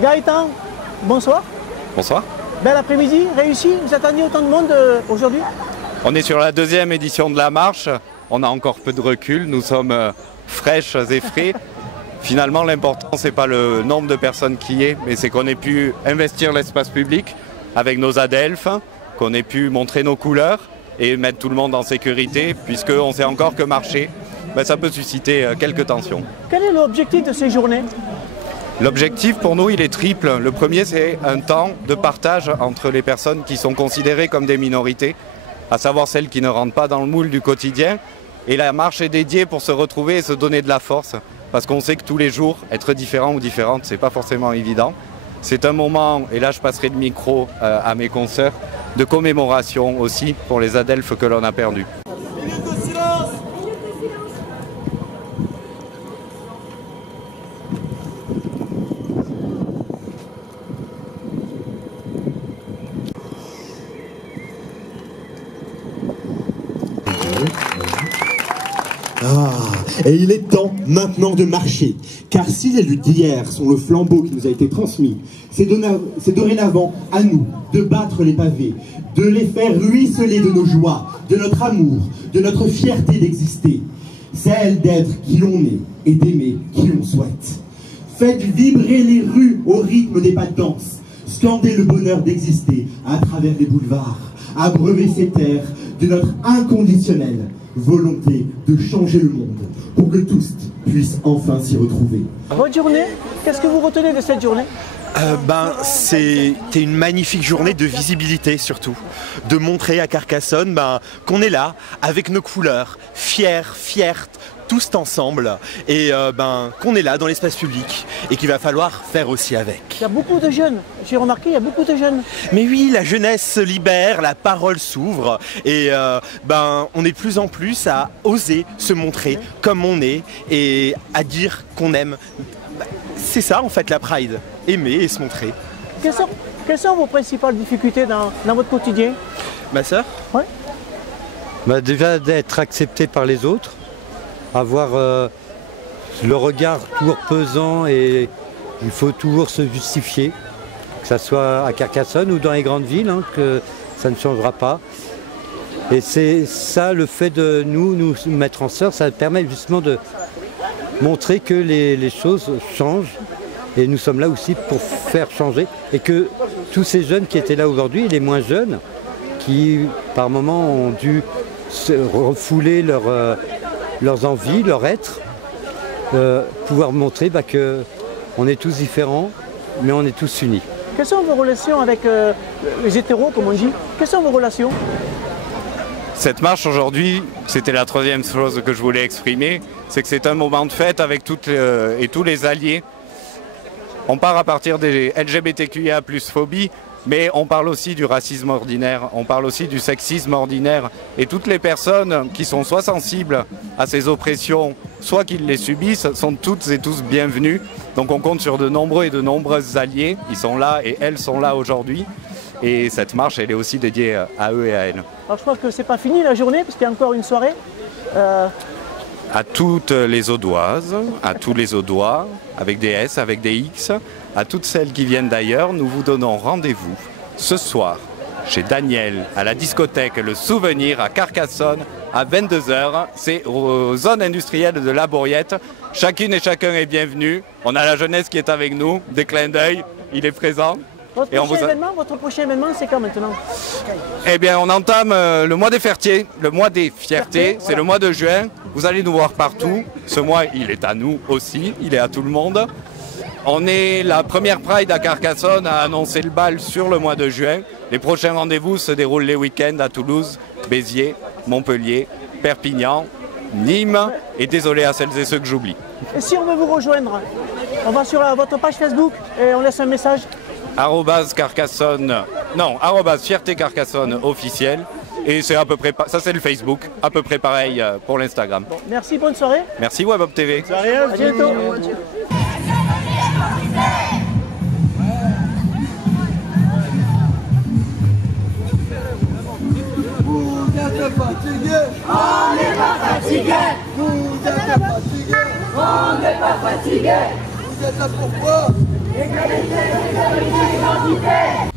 Gaëtan, bonsoir. Bonsoir. Bel après-midi, réussi. Vous attendiez autant de monde aujourd'hui? On est sur la deuxième édition de la marche. On a encore peu de recul. Nous sommes fraîches et frais. Finalement, l'important, ce n'est pas le nombre de personnes qui y est, mais c'est qu'on ait pu investir l'espace public avec nos adelphes, qu'on ait pu montrer nos couleurs et mettre tout le monde en sécurité, puisqu'on sait encore que marcher, ça peut susciter quelques tensions. Quel est l'objectif de ces journées? L'objectif pour nous, il est triple. Le premier, c'est un temps de partage entre les personnes qui sont considérées comme des minorités, à savoir celles qui ne rentrent pas dans le moule du quotidien. Et la marche est dédiée pour se retrouver et se donner de la force. Parce qu'on sait que tous les jours, être différent ou différente, c'est pas forcément évident. C'est un moment, et là je passerai le micro à mes consoeurs, de commémoration aussi pour les adelphes que l'on a perdus. Minute de silence. Et il est temps maintenant de marcher, car si les luttes d'hier sont le flambeau qui nous a été transmis, c'est dorénavant à nous de battre les pavés, de les faire ruisseler de nos joies, de notre amour, de notre fierté d'exister, celle d'être qui l'on est et d'aimer qui l'on souhaite. Faites vibrer les rues au rythme des pas de danse, scandez le bonheur d'exister à travers les boulevards, abreuvez ces terres de notre inconditionnelle volonté de changer le monde pour que tous puissent enfin s'y retrouver. Votre journée, qu'est-ce que vous retenez de cette journée? C'était une magnifique journée de visibilité surtout, de montrer à Carcassonne qu'on est là avec nos couleurs, fiers, tous ensemble, et qu'on est là dans l'espace public et qu'il va falloir faire aussi avec. Il y a beaucoup de jeunes, j'ai remarqué, il y a beaucoup de jeunes. Mais oui, la jeunesse se libère, la parole s'ouvre et on est de plus en plus à oser se montrer comme on est et à dire qu'on aime. C'est ça en fait la Pride, aimer et se montrer. Quelles sont vos principales difficultés dans votre quotidien? Ma sœur? Ouais. Déjà d'être accepté par les autres, avoir le regard toujours pesant et il faut toujours se justifier, que ce soit à Carcassonne ou dans les grandes villes, que ça ne changera pas. Et c'est ça le fait de nous mettre en sœurs, ça permet justement de montrer que les choses changent et nous sommes là aussi pour faire changer et que tous ces jeunes qui étaient là aujourd'hui et les moins jeunes qui par moments ont dû se refouler leurs envies, leur être, pouvoir montrer qu'on est tous différents mais on est tous unis. Quelles sont vos relations avec les hétéros, comme on dit? Quelles sont vos relations? Cette marche aujourd'hui, c'était la troisième chose que je voulais exprimer, c'est que c'est un moment de fête avec toutes et tous les alliés. On part à partir des LGBTQIA+ phobie, mais on parle aussi du racisme ordinaire, on parle aussi du sexisme ordinaire. Et toutes les personnes qui sont soit sensibles à ces oppressions, soit qui les subissent, sont toutes et tous bienvenus. Donc on compte sur de nombreux et de nombreuses alliés, ils sont là et elles sont là aujourd'hui. Et cette marche, elle est aussi dédiée à eux et à elles. Alors je crois que c'est pas fini la journée, parce qu'il y a encore une soirée. À toutes les Audoises, à tous les Audois, avec des S, avec des X, à toutes celles qui viennent d'ailleurs, nous vous donnons rendez-vous ce soir chez Daniel, à la discothèque Le Souvenir à Carcassonne, à 22 h. C'est aux zones industrielles de La Bourriette. Chacune et chacun est bienvenu. On a la jeunesse qui est avec nous, des clins d'œil, il est présent. Votre prochain événement, c'est quand maintenant? Eh bien, on entame le mois des fiertés. Le mois des fiertés, c'est le mois de juin. Vous allez nous voir partout. Ce mois, il est à nous aussi. Il est à tout le monde. On est la première Pride à Carcassonne à annoncer le bal sur le mois de juin. Les prochains rendez-vous se déroulent les week-ends à Toulouse, Béziers, Montpellier, Perpignan, Nîmes. Et désolé à celles et ceux que j'oublie. Et si on veut vous rejoindre, on va sur votre page Facebook et on laisse un message. @Carcassonne, non, @Fierté Carcassonne officiel. Et c'est à peu près, ça c'est le Facebook, à peu près pareil pour l'Instagram. Bon, merci, bonne soirée. Merci WebHop TV. À bientôt. Vous êtes fatigués? On n'est pas fatigués. Vous êtes fatigués? On n'est pas fatigués. Vous êtes là pourquoi? Égalité, sécurité, identité.